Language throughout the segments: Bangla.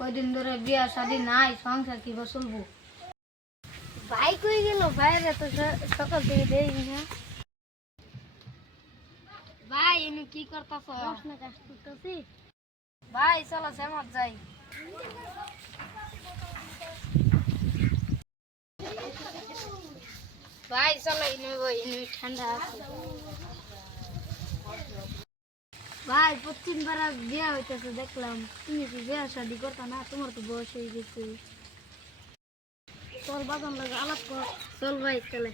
ওই দিন ধরে বিয়া শাদী নাই, সংসার কিভাবে চলবো? ভাই কই গেল? ভাইয়ের তো সকাল থেকে দেই না। ভাই এনে কি করতেছ? পড়াশোনা কাজ করতেছি। ভাই চলো সেমত যাই। ভাই চলো এনে ঠান্ডা আছে। ভাই প্রতিদিনবার বিয়া হইতেছে দেখলাম, তুমি কি বিয়া শাদি করতা না? তোমার তো বয়স হয়ে গেছে। চল বাজান লাগে আলাপ কর। চল ভাই চলে।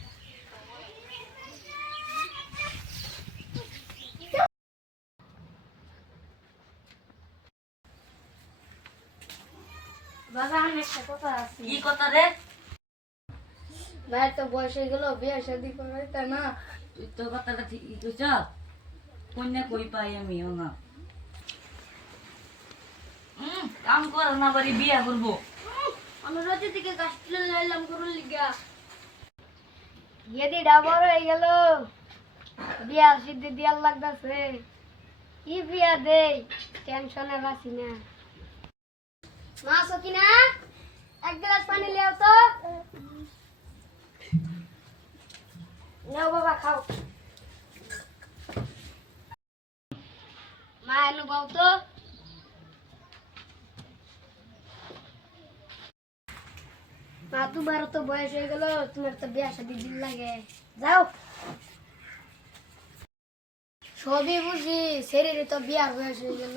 বাজান একটা কথা আছে। কি কথা রে? ভাই তো বয়স হয়ে গেল, বিয়া শাদী করাইতা না? তুই তো কথাটা ঠিকই কইছ। কন্যা কই পাই আমিও না। কাম কর না, বাড়ি বিয়া করবো। আমি রোজের দিকে গাছ তুলে লাইলাম করুন লিগা। এদি ডাবর হয়ে গেল, বিয়া সিদ্ধি দিয়ার লাগতেছে। কি বিয়া দেই, টেনশনে বাঁচি না। মা সকিনা, এক গ্লাস পানি লিয়াও তো। নাও বাবা খাও। মা এনে বাও তো। মা তোমার তো বয়স হয়ে গেল, তোমার তো বিয়া শাদি দিন লাগে, যাও। সবই বুঝি, শরীরে তো বিয়ার বয়স হয়ে গেল।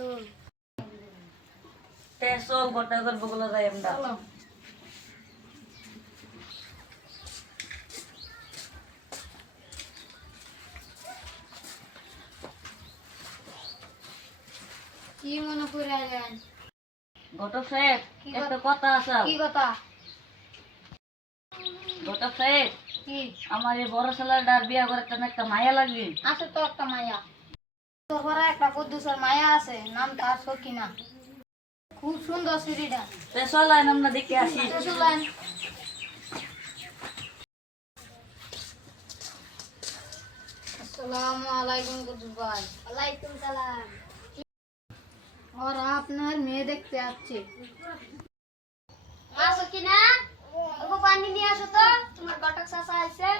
তে চল গোটা করবো গুলো যাই আমরা। চলো। কি মনে করে আইলেন? ঘটক সাহেব, কি একটা কথা আছে। কি কথা? ঘটক সাহেব, কি? আমার এই বড় ছেলেটার বিয়া করে একটা মায়া লাগে। আছে তো একটা মায়া। তোর ঘরে একটা কদ্দুসের মায়া আছে, নাম তার সকিনা। খুব সুন্দর সিঁড়িটা। তে চল আইন আমরা দেখে আসি। শুনলেন? আসসালামু আলাইকুম কুদ্দুস ভাই। ওয়ালাইকুম সালাম। ওরা আপনার মেয়ে দেখতে আসছে। মা সকিনা, ওগো পানি নিয়ে আসো তো, তোমার ঘটক চাচা আছে।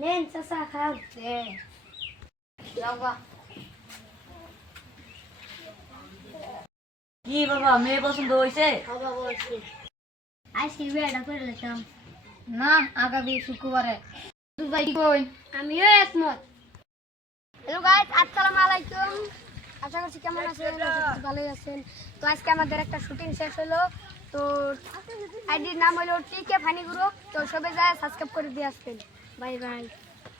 নেন চাচা খান। বাবা কি বাবা, মেয়ে পছন্দ হয়েছে? বাবা বলছি আজকে বিয়েটা করে নিতাম। না, আগামী শুক্রবারে। কুদ্দুস ভাই কি কই? আমিও একমত। হ্যালো গাইস, আসসালামু আলাইকুম। আশা করছি কেমন আছেন? আশা করছি ভালোই আছেন। তো আজকে আমাদের একটা শুটিং শেষ হলো। তো আইডির নাম হলো টিকে ফানি গ্রুপ। তো সবাই যায় সাবস্ক্রাইব করে দিয়ে আসবেন। Bye bye.